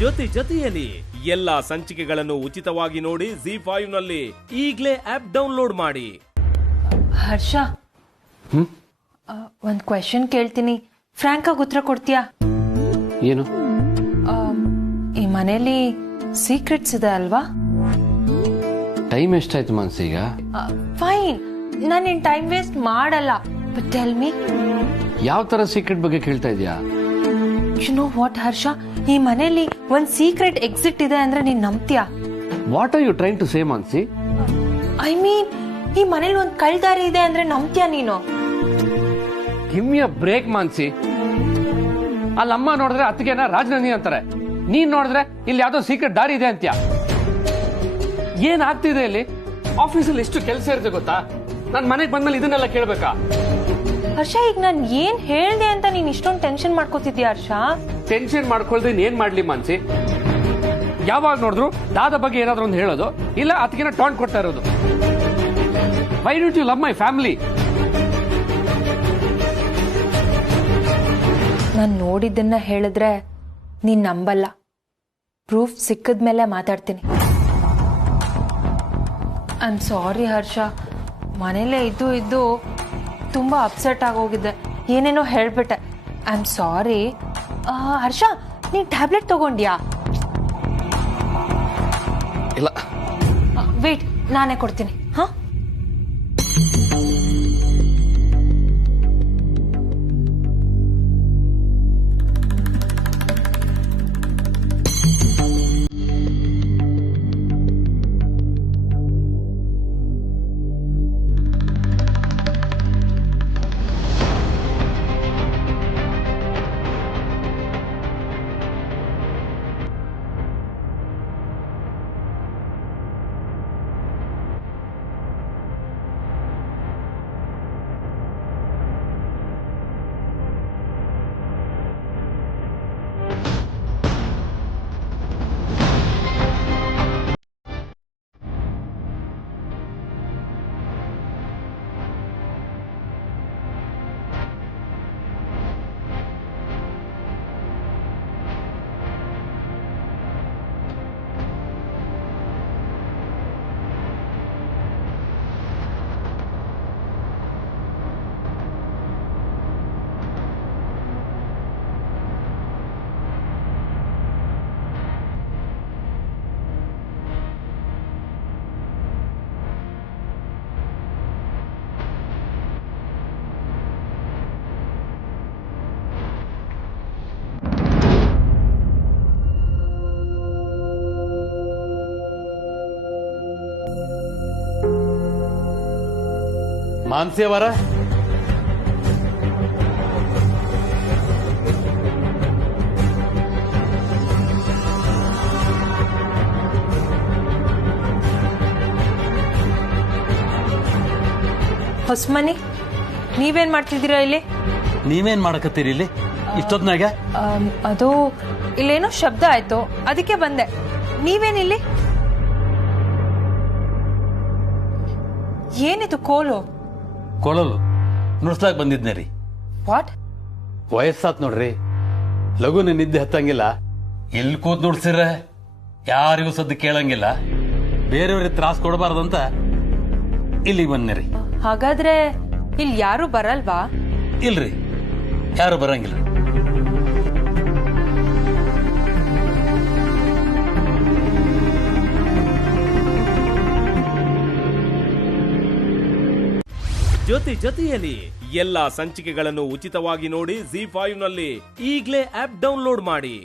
ಜೊತೆಯಲ್ಲಿ ಎಲ್ಲಾ ಸಂಚಿಕೆಗಳನ್ನು ಉಚಿತವಾಗಿ ನೋಡಿ ZEE5 ನಲ್ಲಿ ಈಗಲೇ ಆಪ್ ಡೌನ್ಲೋಡ್ ಮಾಡಿ. ಹರ್ಷ, ಒಂದ್ ಕ್ವೆಶ್ಚನ್ ಕೇಳ್ತೀನಿ, ಫ್ರಾಂಕ್ ಆಗಿ ಉತ್ತರ ಕೊಡ್ತೀಯಾ? ಏನು? ಈ ಮನೇಲಿ ಸೀಕ್ರೆಟ್ಸ್ ಇದೆ ಅಲ್ವಾ? ಟೈಮ್ ಎಷ್ಟಾಯ್ತು ಮಾನ್ಸಿ ಈಗ? ಫೈನ್, ನಾನು ನಿನ್ ಟೈಮ್ ವೇಸ್ಟ್ ಮಾಡಲ್ಲ. ಬಟ್ ಟೆಲ್ ಮೀ, ಯಾವ ತರ ಸೀಕ್ರೆಟ್ ಬಗ್ಗೆ ಕೇಳ್ತಾ ಇದೀಯಾ? ಯು ನೋ ವಾಟ್ ಹರ್ಷ, ಈ ಮನೇಲಿ ಒಂದ್ ಸೀಕ್ರೆಟ್ ಎಕ್ಸಿಟ್ ಇದೆ ಅಂದ್ರೆ ನೀನ್ ನಂಬ್ತೀಯಾ? What are you trying to say Mansi? I mean, ಈ ಮನೇಲಿ ಒಂದ್ ಕಳ್ದಾರಿ ಇದೆ ಅಂದ್ರೆ ನಂಬ್ತೀಯಾ ನೀನು? Give me a break Mansi. ಅಲ್ಲಮ್ಮ ನೋಡಿದ್ರೆ ಅತ್ತಿಗೆನ ರಾಜನಂದಿ ಅಂತಾರೆ, ನೀನ್ ನೋಡಿದ್ರೆ ಇಲ್ಲಿ ಯಾವ್ದೋ ಸೀಕ್ರೆಟ್ ದಾರಿ ಇದೆ ಅಂತ್ಯ. ಏನ್ ಆಗ್ತಿದೆ ಇಲ್ಲಿ? ಆಫೀಸಲ್ಲಿ ಎಷ್ಟು ಕೆಲಸ ಇರುತ್ತೆ ಗೊತ್ತಾ? ನಾನ್ ಮನೆಗೆ ಬಂದ್ಮೇಲೆ ಇದನ್ನೆಲ್ಲ ಕೇಳ್ಬೇಕಾ? ಹರ್ಷ, ಈಗ ನಾನ್ ಏನ್ ಹೇಳ್ದೆ ಅಂತ ನೀನ್ ಇಷ್ಟೊಂದು ಟೆನ್ಷನ್ ಮಾಡ್ಕೋತಿದ್ಯಾ ಹರ್ಷ? ಟೆನ್ಷನ್ ಮಾಡ್ಕೊಳ್ದೆ ಏನ್ ಮಾಡ್ಲಿ ಮಾನ್ಸಿ? ಯಾವಾಗ ನೋಡಿದ್ರು ದಾದ ಬಗ್ಗೆ ಏನಾದ್ರು ಒಂದು ಹೇಳೋದು, ಇಲ್ಲ ಅತ್ತಿಗೆನ ಟಾಂಟ್ ಕೊಡ್ತಾ ಇರೋದು. Why don't you love my family? ನಾನ್ ನೋಡಿದ್ದನ್ನ ಹೇಳಿದ್ರೆ ನೀನ್ ನಂಬಲ್ಲ. ಪ್ರೂಫ್ ಸಿಕ್ಕದ್ಮೇಲೆ ಮಾತಾಡ್ತೀನಿ. ಐ ಆಮ್ ಸಾರಿ ಹರ್ಷ, ಮನೇಲೆ ಇದ್ದು ತುಂಬಾ ಅಪ್ಸೆಟ್ ಆಗೋಗಿದ್ದೆ, ಏನೇನೋ ಹೇಳ್ಬಿಟ್ಟೆ. I am sorry. ಹರ್ಷ, ನೀನ್ ಟ್ಯಾಬ್ಲೆಟ್ ತಗೊಂಡ್ಯಾ? ಇಲ್ಲ. ವೇಟ್, ನಾನೇ ಕೊಡ್ತೀನಿ. ಹಾ, ಮಾನ್ಸಿ ಅವರ, ಹೊಸ್ಮನಿ, ನೀವೇನ್ ಮಾಡ್ತಿದ್ದೀರಾ ಇಲ್ಲಿ? ನೀವೇನ್ ಮಾಡಕತ್ತೀರಿ ಇಲ್ಲಿ ಇಷ್ಟೊತ್ನಾಗ? ಅದು ಇಲ್ಲೇನೋ ಶಬ್ದ ಆಯ್ತು, ಅದಕ್ಕೆ ಬಂದೆ. ನೀವೇನಿಲ್ಲಿ? ಏನಿದು ಕೋಲು? ಕೊಳಲು ನುಡ್ಸ್ಲಾಕ್ ಬಂದಿದ್ನೆ ರೀ. ವಾಟ್? ವಯಸ್ಸಾತ್ ನೋಡ್ರಿ, ಲಘುನ ನಿದ್ದೆ ಹತ್ತಂಗಿಲ್ಲ. ಎಲ್ಲಿ ಕೂತ್ ನುಡ್ಸಿರ ಯಾರಿಗೂ ಸದ್ದು ಕೇಳಂಗಿಲ್ಲ. ಬೇರೆಯವ್ರಿಗೆ ತ್ರಾಸ್ ಕೊಡಬಾರ್ದಂತ ಇಲ್ಲಿಗೆ ಬಂದ್ರಿ. ಹಾಗಾದ್ರೆ ಇಲ್ಲಿ ಯಾರು ಬರಲ್ವಾ? ಇಲ್ರಿ, ಯಾರು ಬರಂಗಿಲ್ಲ. ಜೊತೆಯಲ್ಲಿ ಎಲ್ಲಾ ಸಂಚಿಕೆಗಳನ್ನು ಉಚಿತವಾಗಿ ನೋಡಿ ZEE5 ನಲ್ಲಿ ಈಗಲೇ ಆಪ್ ಡೌನ್ಲೋಡ್ ಮಾಡಿ.